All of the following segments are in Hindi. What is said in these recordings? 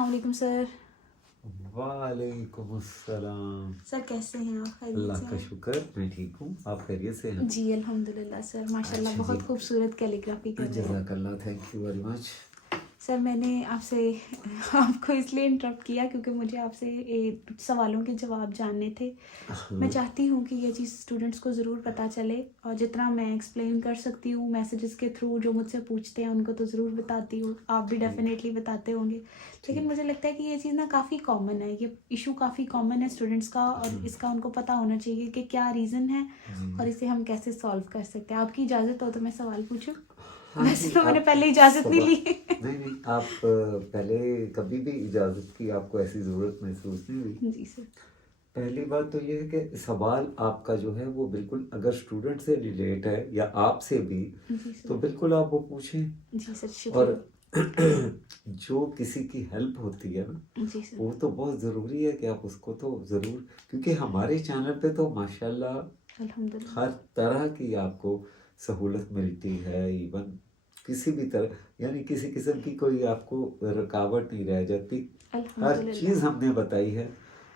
अस्सलाम वालेकुम सर। वालेकुम अस्सलाम। सर कैसे हैं आप? खैरियत अल्लाह से का हैं? शुक्र, मैं ठीक हूँ। आप खैरियत से हैं? जी अल्हम्दुलिल्लाह सर, माशाल्लाह अच्छा जी, बहुत खूबसूरत कैलीग्राफी कर रहे हैं। जज़ाकल्लाह, thank you very much. Sir मैंने आपसे आपको इसलिए इंटरप्ट किया क्योंकि मुझे आपसे सवालों के जवाब जानने थे। मैं चाहती हूँ कि ये चीज़ स्टूडेंट्स को ज़रूर पता चले और जितना मैं एक्सप्लेन कर सकती हूँ मैसेजेस के थ्रू जो मुझसे पूछते हैं उनको तो ज़रूर बताती हूँ, आप भी डेफिनेटली बताते होंगे। लेकिन मुझे लगता है कि ये चीज़ ना काफ़ी कॉमन है, ये इशू काफ़ी कॉमन है स्टूडेंट्स का और इसका उनको पता होना चाहिए कि क्या रीज़न है और इसे हम कैसे सॉल्व कर सकते हैं। आपकी इजाज़त हो तो मैं सवाल पूछूँ? हाँ वैसे जी, तो मैंने आप पहले इजाज़त नहीं सवाल ली। नहीं नहीं, आप पहले कभी भी इजाज़त की आपको ऐसी ज़रूरत महसूस नहीं हुई। जी सर। पहली पहली बात तो ये है कि सवाल आपका जो है वो बिल्कुल अगर स्टूडेंट से रिलेट है या आपसे भी, जी तो सर। बिल्कुल आप वो पूछें। जी सर और शुक्रिया। जो किसी की हेल्प होती है ना, जी सर। वो तो बहुत ज़रूरी है कि आप उसको तो ज़रूर, क्योंकि हमारे चैनल पे तो माशाल्लाह अल्हम्दुलिल्लाह। हर तरह की आपको सहूलत मिलती है। इवन किसी भी तरह, यानी किसी किस्म की कोई आपको रुकावट नहीं रह जाती। हर अल्हम्दुलिल्लाह। चीज़ हमने बताई है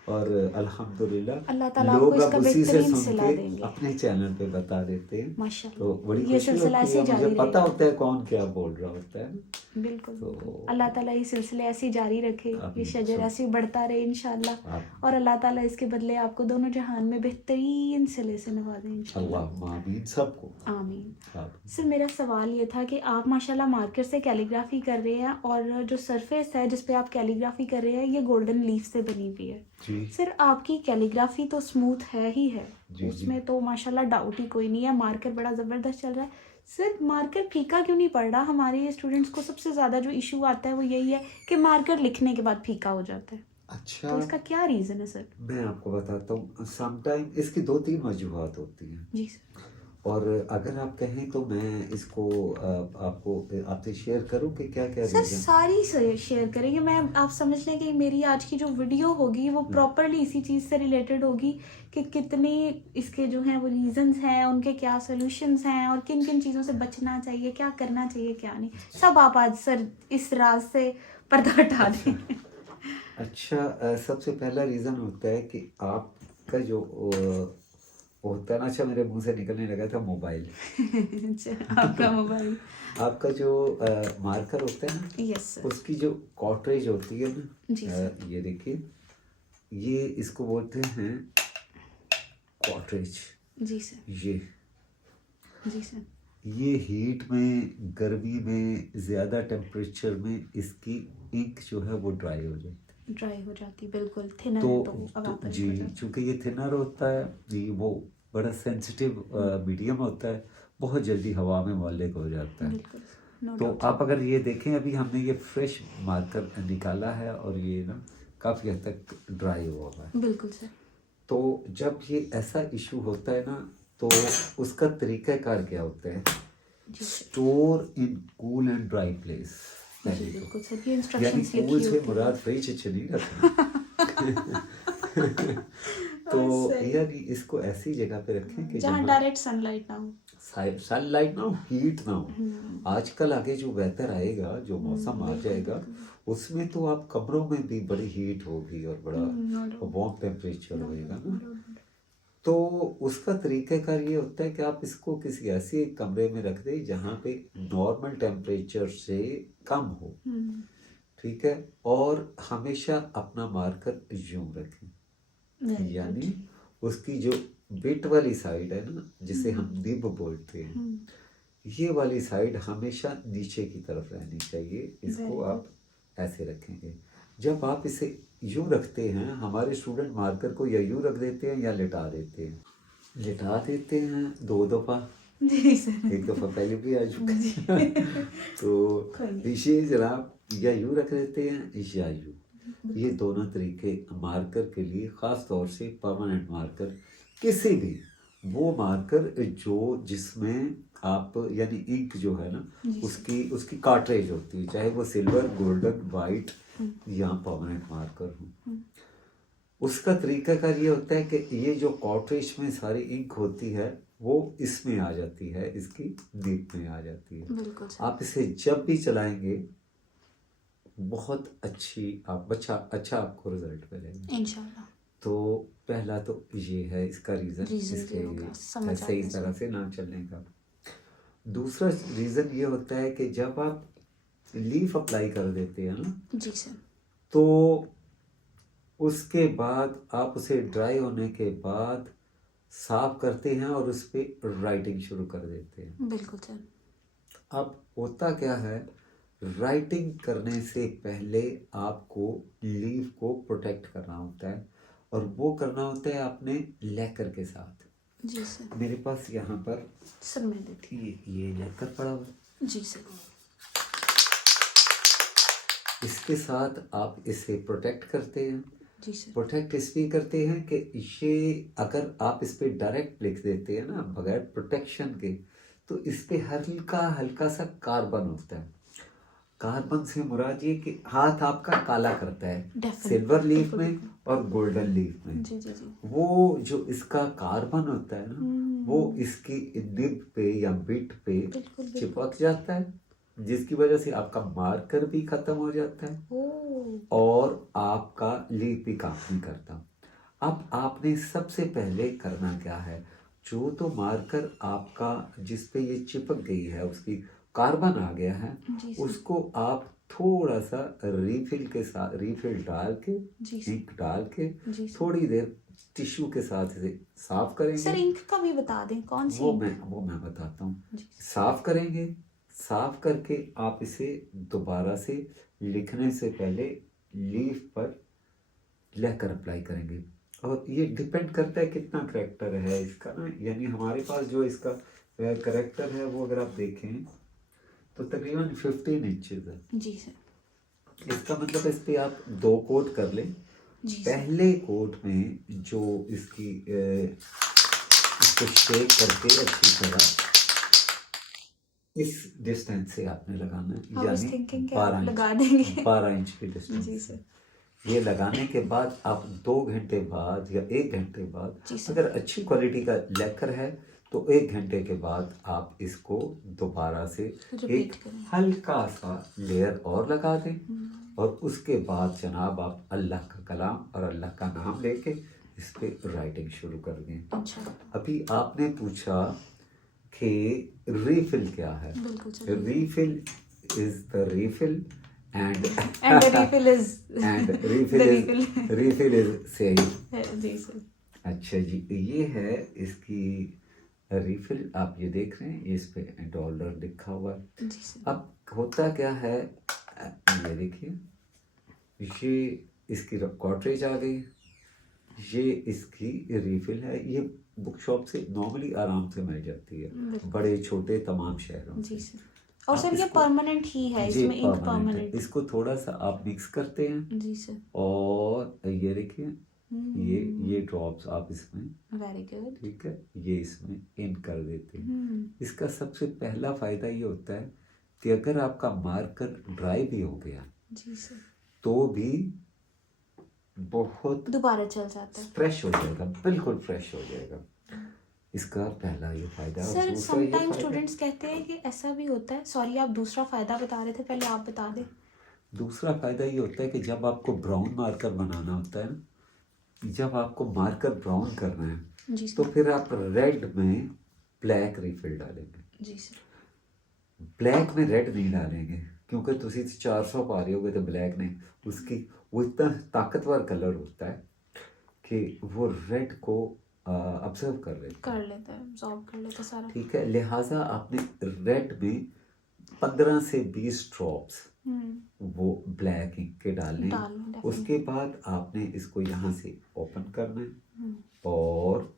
और अल्लाह अल्हम्दुलिल्लाह ताला आपको लोग अब इसका उसी से बेहतरीन सुन सिला के देंगे अपने चैनल पे बता देते हैं। तो बड़ी माशाल्लाह। ये खुशी सिलसिला होती ऐसे है, मुझे जारी पता रहेगा। होता है कौन क्या बोल रहा होता है ना। बिल्कुल तो बिल्कुल, अल्लाह ताला ये सिलसिले ऐसे ही जारी रखे, ये अभी शजर सब ऐसे ही बढ़ता रहे इंशाल्लाह। आप और अल्लाह ताला इसके बदले आपको दोनों जहान में बेहतरीन सिले से नवाजें इंशाल्लाह। अल्लाह आमीन सबको। आमीन। आप सर मेरा सवाल ये था कि आप माशाल्लाह मार्कर से कैलीग्राफी कर रहे हैं और जो सरफेस है जिस पे आप कैलीग्राफी कर रहे हैं ये गोल्डन लीफ से बनी हुई है। जी सर आपकी कैलीग्राफी तो स्मूथ है ही है, जी जी। उसमें तो माशाल्लाह डाउट ही कोई नहीं है, मार्कर बड़ा ज़बरदस्त चल रहा है। सर मार्कर फीका क्यों नहीं पड़ रहा? हमारे स्टूडेंट्स को सबसे ज़्यादा जो इशू आता है वो यही है कि मार्कर लिखने के बाद फीका हो जाता है, अच्छा, तो इसका क्या रीज़न है सर? मैं आपको बताता हूँ। समटाइम इसकी दो तीन वजूहत होती हैं, जी सर। और अगर आप कहें तो मैं इसको आपको आपसे शेयर करूं कि क्या क्या सर रीज़न। सारी शेयर करेंगे, मैं आप समझ लें कि मेरी आज की जो वीडियो होगी वो प्रॉपरली इसी चीज़ से रिलेटेड होगी कि कितने इसके जो हैं वो रीजंस हैं, उनके क्या सॉल्यूशंस हैं और किन किन चीज़ों से बचना चाहिए, क्या करना चाहिए क्या नहीं, सब आप आज सर इस राज से पर्दा हटा अच्छा दें। अच्छा, सबसे पहला रीज़न होता है कि आपका जो होता है ना, अच्छा मेरे मुंह से निकलने लगा था मोबाइल। अच्छा, आपका मोबाइल। आपका जो मार्कर होता है ना, यस सर। उसकी जो कॉटरेज होती है जी ना, सर। ये देखिए, ये इसको बोलते हैं कॉटरेज। जी सर। ये जी सर। ये हीट में, गर्मी में, ज़्यादा टेम्परेचर में इसकी इंक जो है वो ड्राई हो जाती है। ड्राई हो जाती बिल्कुल, थिनर तो, है तो evaporate जी, हो जाता चूँकि ये थिनर होता है जी, वो बड़ा सेंसिटिव मीडियम होता है, बहुत जल्दी हवा में मौलिक हो जाता है। है। बिल्कुल, नो तो डाउट आप सर। अगर ये देखें, अभी हमने ये फ्रेश मार्कर निकाला है और ये ना काफ़ी हद तक ड्राई हुआ हुआ है। बिल्कुल सर। तो जब ये ऐसा इशू होता है ना, तो उसका तरीक़ाकार क्या होता है? जी sir. Store in cool and dry place. जी पहले बिल्कुल सर, ये तो यानी इंस्ट्रक्शंस कूल लिखी से होती मुराद हैं। फ्रिज से नहीं रखना। तो सही। यानी इसको ऐसी जगह पे रखें कि जहाँ जहाँ डायरेक्ट सनलाइट ना हो। सनलाइट ना हो, हीट ना हो। आजकल आगे जो वेदर आएगा, जो मौसम आ बिल्कुल जाएगा, बिल्कुल। उसमें तो आप कमरों में भी बड़ी हीट होगी और बड़ा no doubt. Warm temperature no होएगा डाउट नो ना। डाउट। तो उसका तरीक़ाकार ये होता है कि आप इसको किसी ऐसे कमरे में रख दें जहाँ पे नॉर्मल टेम्परेचर से कम हो, ठीक है। और हमेशा अपना मार्कर यूं रखें, वेरी गुड। यानी उसकी जो बिट वाली साइड है ना, जिसे हम निब बोलते हैं, ये वाली साइड हमेशा नीचे की तरफ रहनी चाहिए। इसको वेरी गुड। आप ऐसे रखेंगे। जब आप इसे यूं रखते हैं, हमारे स्टूडेंट मार्कर को या यूं रख देते हैं या लिटा देते हैं। लिटा देते हैं 2 दफ़ा, जी सर। 1 दफ़ा पहले भी आ चुका जी। है। तो कोई नहीं। विशेष जनाब, या यूं रख देते हैं या यूं। ये दोनों तरीके मार्कर के लिए, ख़ास तौर से परमानेंट मार्कर, किसी भी वो मार्कर जो जिसमें आप यानी इंक जो है ना, जी सर। उसकी कार्ट्रेज होती है, चाहे वो सिल्वर, गोल्डन, वाइट या परमानेंट मार्कर हो। उसका तरीकाकार ये होता है कि ये जो कार्ट्रेज में सारी इंक होती है वो इसमें आ जाती है, इसकी निब में आ जाती है। बिल्कुल सर। आप इसे जब भी चलाएंगे बहुत अच्छा आपको रिजल्ट मिलेगा। इंशाल्लाह। तो पहला तो ये है इसका रीज़न, रीजन ये होगा समझ सही आता तरह है। से ना चलने का। दूसरा रीज़न ये होता है कि जब आप लीफ अप्लाई कर देते हैं ना, जी सर। तो उसके बाद आप उसे ड्राई होने के बाद साफ करते हैं और उस पर राइटिंग शुरू कर देते हैं। बिल्कुल सर। अब होता क्या है, राइटिंग करने से पहले आपको लीफ को प्रोटेक्ट करना होता है, और वो करना होता है अपने लेकर के साथ। जी सर। मेरे पास यहाँ पर सर मैं देती ये लेकर पड़ा हुआ है। हूँ। जी सर। इसके साथ आप इसे प्रोटेक्ट करते हैं। जी सर। प्रोटेक्ट इसलिए करते हैं कि ये अगर आप इस पे डायरेक्ट लिख देते हैं ना बगैर प्रोटेक्शन के, तो इस पे हल्का हल्का सा कार्बन होता है। कार्बन से मुराद ये कि हाथ आपका काला करता है Definitely, सिल्वर लीफ बिल्कुल, में बिल्कुल। और गोल्डन लीफ में। जी जी जी। वो जो इसका कार्बन होता है ना, वो इसकी निब पे या बिट पे बिल्कुल, बिल्कुल। चिपक जाता है, जिसकी वजह से आपका मार्कर भी खत्म हो जाता है ओह। और आपका लीफ भी काम नहीं करता। अब आपने सबसे पहले करना क्या है, जो तो मार्कर आपका जिस पे ये चिपक गई है उसकी कार्बन आ गया है, जी सर। उसको आप थोड़ा सा रिफिल डाल के, जी सर। इंक डाल के जी सर। थोड़ी देर टिश्यू के साथ इसे साफ सर करेंगे। इंक का भी बता दें कौन सी वो इंक? मैं बताता हूँ। जी साफ करेंगे, साफ करके आप इसे दोबारा से लिखने से पहले लीफ पर लेकर अप्लाई करेंगे। और ये डिपेंड करता है कितना करेक्टर है इसका ना, यानी हमारे पास जो इसका करेक्टर है वो अगर आप देखें तो तकरीबन 15 इंचेस है। जी सर। इसका मतलब इस पे आप 2 कोट कर लें। जी सर। पहले कोट में जो इसको शेक करके अच्छी तरह इस डिस्टेंस से आपने लगाना है, I was यानी thinking कि 12 आप इंच, लगा देंगे। 12 इंच की डिस्टेंस जी से। सर। ये लगाने के बाद आप 2 घंटे बाद या 1 घंटे बाद, जी सर। अगर अच्छी क्वालिटी का लेकर है तो 1 घंटे के बाद आप इसको दोबारा से रिपीट एक करें। हल्का सा लेयर और लगा दें, और उसके बाद जनाब आप अल्लाह का कलाम और अल्लाह का नाम लेके इस पे राइटिंग शुरू कर दें। अच्छा। अभी आपने पूछा कि रीफिल क्या है। बिल्कुल sir. Refill is the refill and And the refill is and the refill is सही। जी सर। अच्छा जी, ये है इसकी रिफिल। आप ये देख रहे हैं, ये इस पे $1 लिखा हुआ है। जी सर। अब होता क्या है, ये देखिए, ये इसकी कॉर्ट्रेज आ गई, ये इसकी रिफिल है। ये बुक शॉप से नॉर्मली आराम से मिल जाती है, बिल्कुल। बड़े छोटे तमाम शहरों जी से। सर। और आप सर ये इसको- परमानेंट ही है, जी इसमें इंक permanent है। परमानेंट। इसको थोड़ा सा आप मिक्स करते हैं, जी सर। और ये देखिए, ये ड्रॉप्स आप इसमें, वेरी गुड। ठीक है, ये इसमें इन कर देते हैं। इसका सबसे पहला फायदा ये होता है कि अगर आपका मार्कर ड्राई भी हो गया जी सर। तो भी बहुत दोबारा चल जाता है। फ्रेश हो जाएगा, बिल्कुल फ्रेश हो जाएगा। इसका पहला ये फायदा है। और सर दूसरा ये समटाइम्स फायदा- स्टूडेंट्स कहते हैं कि ऐसा भी होता है, सॉरी आप दूसरा फायदा बता रहे थे, पहले आप बता दें। दूसरा फायदा ये होता है कि जब आपको ब्राउन मार्कर बनाना होता है ना, जब आपको मार्कर ब्राउन करना है, जी तो सर। फिर आप रेड में ब्लैक रिफिल डालेंगे। जी सर। ब्लैक में रेड नहीं डालेंगे, क्योंकि तुसी 400 पा रहे होगे तो ब्लैक नहीं, उसकी वो इतना ताकतवर कलर होता है कि वो रेड को ऑब्जर्व कर लेता है। लेता है, absorb कर लेता है सारा। ठीक है, लिहाजा आपने रेड में 15 से 20 ड्रॉप्स वो ब्लैक इंक के डालने हैं। डालने, उसके बाद आपने इसको यहाँ से ओपन करना है, और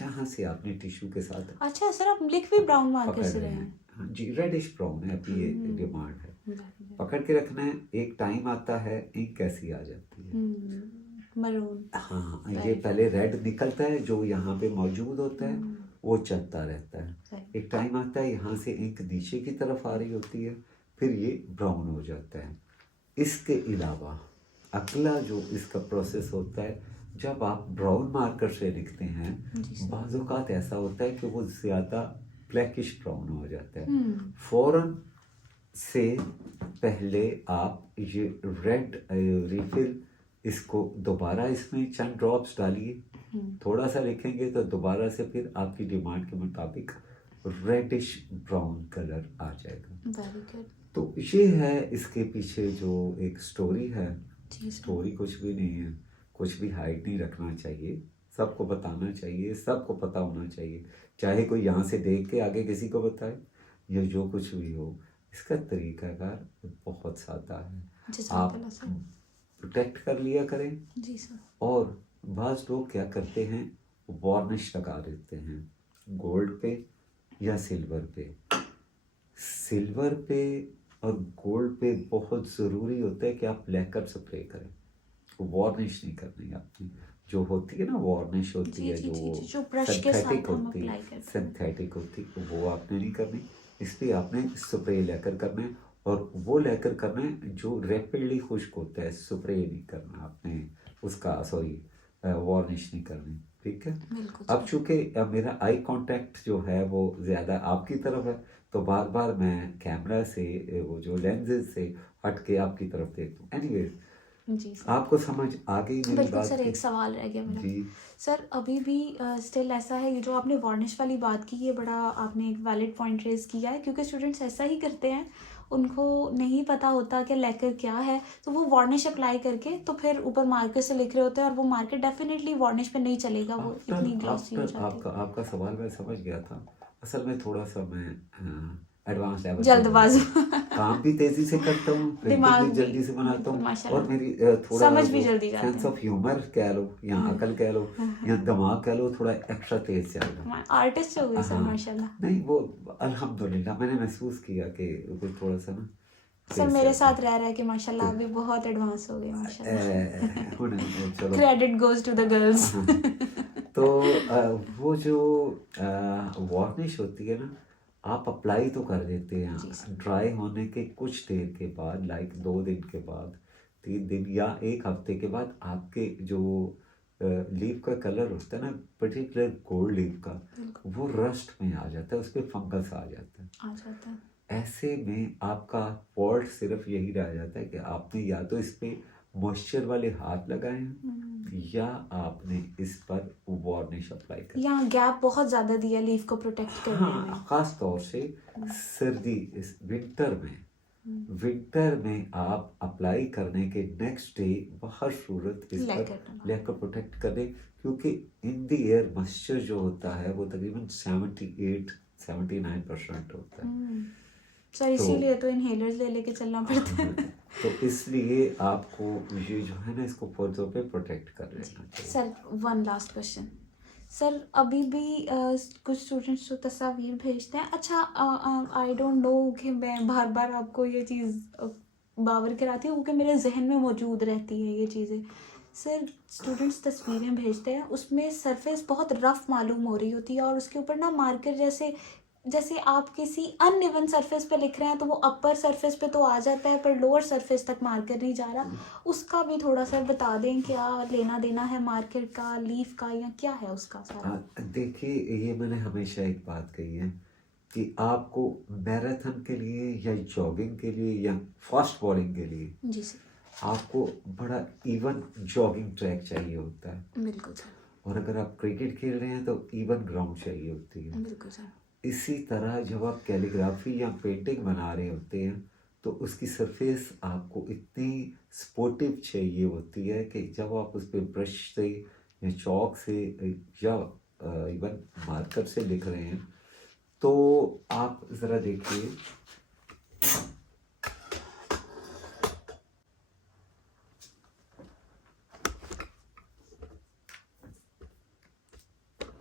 यहाँ से आपने टिश्यू के साथ अच्छा सर, आप लिख भी ब्राउन मार्कर पकड़ से रहे रहे हैं। हैं? हाँ जी, रेडिश ब्राउन है अभी, ये डिमांड है। पकड़ के रखना है, एक टाइम आता है इंक कैसी आ जाती है। मरून। हाँ, ये पहले रेड निकलता है जो यहाँ पे मौजूद होता है, वो चलता रहता है। एक टाइम आता है यहाँ से इंक नीचे की तरफ आ रही होती है, फिर ये ब्राउन हो जाता है। इसके अलावा अगला जो इसका प्रोसेस होता है, जब आप ब्राउन मार्कर से लिखते हैं, बाज़ औक़ात ऐसा होता है कि वो ज़्यादा ब्लैकिश ब्राउन हो जाता है। फ़ौरन से पहले आप ये रेड रिफिल इसको दोबारा इसमें चंद ड्रॉप्स डालिए, थोड़ा सा लिखेंगे तो दोबारा से फिर आपकी डिमांड के मुताबिक रेडिश ब्राउन कलर आ जाएगा। Very good. तो ये है इसके पीछे जो एक स्टोरी है। जी सर। स्टोरी कुछ भी नहीं है, कुछ भी हाइड नहीं रखना चाहिए, सबको बताना चाहिए, सबको पता होना चाहिए, चाहे कोई यहाँ से देख के आगे किसी को बताए या जो कुछ भी हो। इसका तरीकाकार बहुत सादा है, आप जज़ाकल्लाह सर। प्रोटेक्ट कर लिया करें। जी सर। और बाज़ लोग क्या करते हैं, वार्निश लगा देते हैं गोल्ड पे या सिल्वर पे। सिल्वर पे और गोल्ड पे बहुत ज़रूरी होता है कि आप लैकर स्प्रे करें, वार्निश नहीं करनी आपकी। जो होती है ना वार्निश होती जी है, जी जी जी, जो जो ब्रश के सिंथेटिक साथ हम होती अप्लाई करते हैं। सिंथेटिक होती वो आपने नहीं करनी। इस पर आपने स्प्रे लेकर करना है, और वो लेकर करना है जो रैपिडली खुश्क होता है। स्प्रे नहीं करना आपने उसका, सॉरी वार्निश नहीं करनी, ठीक है। बिल्कुल अब सर। चूंकि मेरा आई कांटेक्ट जो है वो ज़्यादा आपकी तरफ है, तो बार बार मैं कैमरा से वो जो लेंसेज से हट के आपकी तरफ देखता हूँ। एनीवे, जी सर। आपको समझ आ गई मेरी बिल्कुल बात सर, की? एक सवाल रह गया मेरा। जी सर अभी भी स्टिल ऐसा है, ये जो आपने वार्निश वाली बात की, ये बड़ा आपने एक वैलिड पॉइंट रेज किया है, क्योंकि स्टूडेंट्स ऐसा ही करते हैं, उनको नहीं पता होता कि लेकर क्या है, तो वो वार्निश अप्लाई करके तो फिर ऊपर मार्कर से लिख रहे होते हैं, और वो मार्कर डेफिनेटली वार्निश पे नहीं चलेगा, वो इतनी ग्लॉसी हो जाती है। आपका सवाल मैं समझ गया था। असल में थोड़ा सा मैं एडवांस लेवल पे जल्दबाज बोलता हूँ। काम भी तेजी से करता हूँ, पेंटिंग दिमाग भी भी, जल्दी से बनाता बिल्कुल हूँ, माशाल्लाह, और मेरी थोड़ा समझ भी जो जल्दी जाते सेंस हैं। ऑफ ह्यूमर कह लो या अकल कह लो या दिमाग कह लो, थोड़ा एक्स्ट्रा तेज चलता है। आर्टिस्ट हो गए सर हाँ, माशाल्लाह। नहीं वो अल्हम्दुलिल्लाह मैंने महसूस किया कि कुछ थोड़ा सा ना सर तेज मेरे चलता साथ रह रह के माशाल्लाह आप भी बहुत एडवांस हो गए माशाल्लाह। है। चलो credit goes to the girls. हाँ, तो वो जो वार्निश होती है ना, आप अप्लाई तो कर देते जी हैं सर। ड्राई होने के कुछ देर के बाद, लाइक 2 दिन के बाद, 3 दिन या एक हफ्ते के बाद, आपके जो लीफ का कलर होता है ना, पर्टिकुलर गोल्ड लीफ का, बिल्कुल वो रस्ट में आ जाता है, उस पर फंगस आ जाता है। आ जाता है। ऐसे में आपका फॉल्ट सिर्फ यही रह जाता है कि आपने या तो इस पे मॉइस्चर वाले हाथ लगाए हैं या आपने इस पर वार्निश अप्लाई कर। यहाँ गैप बहुत ज़्यादा दिया लीफ को प्रोटेक्ट करने में। हाँ, खास तौर से सर्दी, इस विंटर में आप अप्लाई करने के नेक्स्ट डे हर सूरत इस पर लेकर प्रोटेक्ट करें, क्योंकि इन द एयर मॉइस्चर जो होता है वो तकरीबन 78-79% होता है। सर इसीलिए तो इनहेलर्स ले लेके चलना पड़ता है। तो इसलिए आपको ये जो है ना, इसको पौधों पे प्रोटेक्ट कर लेना चाहिए। Sir one last question. Sir अभी भी कुछ स्टूडेंट्स तो तस्वीर भेजते हैं। अच्छा, आई डोंट नो कि मैं बार बार आपको ये चीज़ बावर कराती हूँ, क्योंकि मेरे जहन में मौजूद रहती हैं ये चीज़ें। सर स्टूडेंट्स तस्वीरें भेजते हैं, उसमें सरफेस बहुत रफ मालूम हो रही होती है, और उसके ऊपर ना मार्कर जैसे आप किसी अनइवन सरफेस पे लिख रहे हैं, तो वो अपर सरफेस पे तो आ जाता है, पर लोअर सरफेस तक मार्कर नहीं जा रहा। उसका भी थोड़ा सा बता दें, क्या लेना देना है मार्कर का, लीफ का, या क्या है उसका सारा? देखिए, ये मैंने हमेशा एक बात कही है कि आपको मैराथन के लिए या जॉगिंग के लिए या फास्ट बॉलिंग के लिए जी सर। आपको बड़ा इवन जॉगिंग ट्रैक चाहिए होता है। बिल्कुल सर। और अगर आप क्रिकेट खेल रहे हैं तो इवन ग्राउंड चाहिए होती है। बिल्कुल सर। इसी तरह जब आप कैलीग्राफी या पेंटिंग बना रहे होते हैं, तो उसकी सरफेस आपको इतनी स्पोर्टिव चाहिए होती है कि जब आप उस पर ब्रश से या चौक से या इवन मार्कर से लिख रहे हैं, तो आप ज़रा देखिए,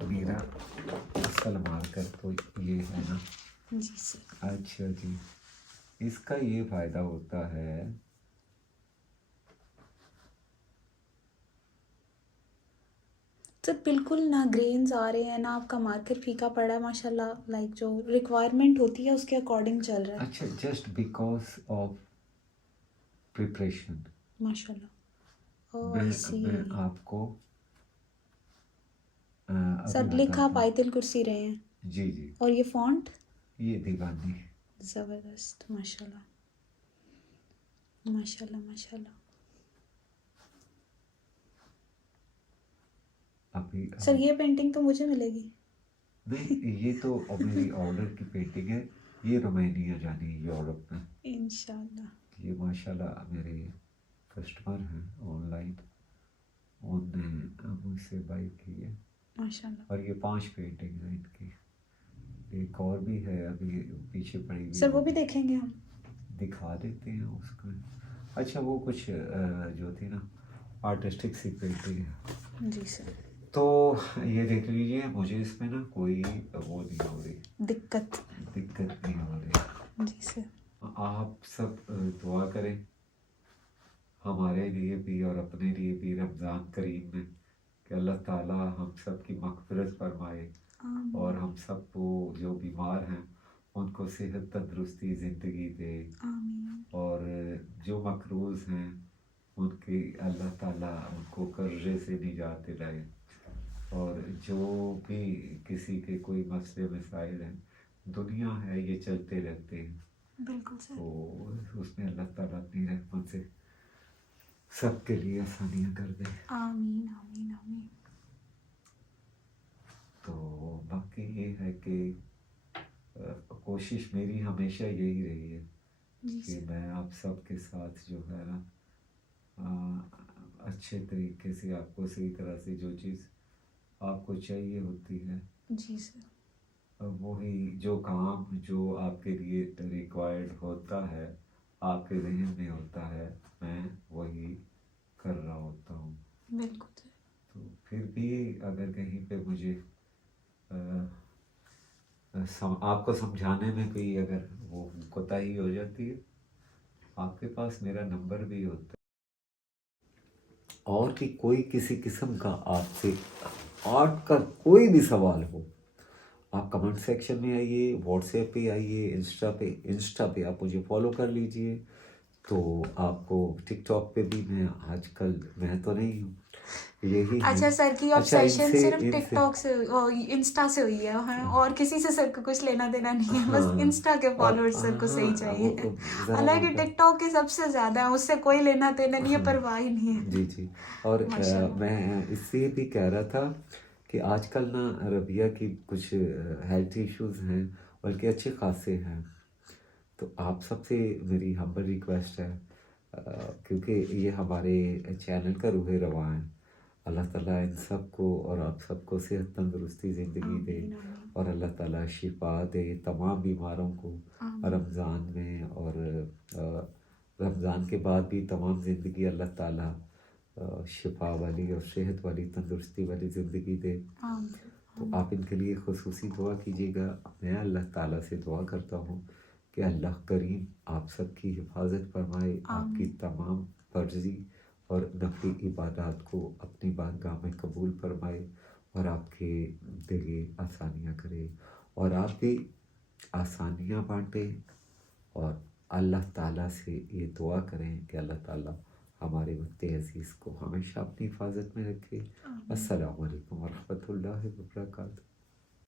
मेरा असल मार्कर तो ये है ना। जी सर। अच्छा जी, इसका ये फायदा होता है, सर बिल्कुल ना ग्रेन्स आ रहे हैं, ना आपका मार्कर फीका पड़ा है माशाल्लाह, लाइक जो रिक्वायरमेंट होती है उसके अकॉर्डिंग चल रहा है। अच्छा, जस्ट बिकॉज ऑफ प्रिपरेशन। माशाल्लाह। ओह आई सी। मैं आपको सर अभी लिखा आप बताता हूँ। आयतुल कुर्सी रहे हैं, जी जी, और ये फॉन्ट ये दीवानी ज़बरदस्त, माशाल्लाह माशाल्लाह माशाल्लाह। अभी सर ये पेंटिंग तो मुझे मिलेगी? नहीं, ये तो मेरी ऑर्डर की पेंटिंग है। ये रोमानिया जानी यूरोप में। इंशाल्लाह। ये माशाल्लाह मेरे कस्टमर हैं ऑनलाइन, उनने मुझसे बाई की है। माशाल्लाह। और ये 5 पेंटिंग है इनकी। एक और भी है अभी पीछे पड़ी हुई, सर वो भी देखेंगे हम? दिखा देते हैं उसका। अच्छा वो कुछ जो थी ना आर्टिस्टिक सी पेंटिंग है। जी सर। तो ये देख लीजिए, मुझे इसमें ना कोई वो नहीं हो रही, दिक्कत नहीं हो रही। जी सर। आप सब दुआ करें हमारे लिए भी और अपने लिए भी रमज़ान करीम में, कि अल्लाह ताला हम सब की मग़फ़िरत फरमाए और हम सब को जो बीमार हैं उनको सेहत तंदुरुस्ती ज़िंदगी दे, आमीन। और जो मकरूज़ हैं उनकी अल्लाह ताला उनको कर्ज़े से निजात दिलाए, और जो भी किसी के कोई मसले मसाइल हैं, दुनिया है ये चलते रहते हैं, बिल्कुल सर। तो उसमें अल्लाह ताला अपनी रहमत से सबके लिए आसानियाँ कर दे। आमीन आमीन आमीन। तो बाकी ये है कि कोशिश मेरी हमेशा यही रही है जी कि सर। मैं आप सबके साथ जो है ना अच्छे तरीके से आपको सही तरह से जो चीज़ आपको चाहिए होती है, जी सर। वही जो काम जो आपके लिए रिक्वायर्ड होता है, आपके जहन में होता है, मैं वही कर रहा होता हूँ। बिल्कुल सर। तो फिर भी अगर कहीं पे मुझे आपको समझाने में कोई अगर वो कोताही हो जाती है, आपके पास मेरा नंबर भी होता है। और कि कोई किसी किस्म का आपसे आर्ट का कोई भी सवाल हो, आप कमेंट सेक्शन में आइए, व्हाट्सएप पे आइए, इंस्टा पे आप मुझे फॉलो कर लीजिए। तो आपको टिकटॉक पे भी आजकल मैं तो नहीं हूँ, यही है। अच्छा सर की अच्छा ऑब्सेशन इनसे सिर्फ इनसे टिकटॉक से इंस्टा से हुई है, हाँ, और किसी से सर को कुछ लेना देना नहीं है, बस हाँ, इंस्टा के और फॉलोअर्स सर को सही हाँ चाहिए। वो ज़रा हालांकि उनका, टिकटॉक के सबसे ज्यादा है, उससे कोई लेना देना नहीं है, हाँ परवाह ही नहीं है। जी जी। और माशाल्लाह। मैं इससे भी कह रहा था कि आजकल ना रबिया की कुछ हेल्थ इश्यूज हैं, बल्कि अच्छे खासे हैं। तो आप सबसे मेरी हम्बल रिक्वेस्ट है, क्योंकि ये हमारे चैनल का रूह रवां है, अल्लाह ताला इन सब को और आप सबको सेहत तंदुरुस्ती ज़िंदगी दे, आमीन आमीन और अल्लाह ताला शिफा दे तमाम बीमारों को आमीन। रमज़ान में, और रमज़ान के बाद भी तमाम ज़िंदगी अल्लाह ताला शिफा वाली और सेहत वाली तंदुरुस्ती वाली ज़िंदगी दे। आमीन तो आप इनके लिए खुसूसी दुआ कीजिएगा। मैं अल्लाह ताला से दुआ करता हूँ कि अल्लाह करीम आप सबकी हिफाजत फरमाए, आपकी आमीन तमाम फ़र्ज़ी और नफ़ली इबादत को अपनी बारगाह में कबूल फरमाए, और आपके दिली आसानियाँ करे, और आप भी आसानियाँ बाँटे, और अल्लाह ताला से ये दुआ करें कि अल्लाह ताला हमारे वक्त अज़ीज़ को हमेशा अपनी हिफाजत में रखे। आमीन। अस्सलामु अलैकुम वरहमतुल्लाहि वबरकातुहू।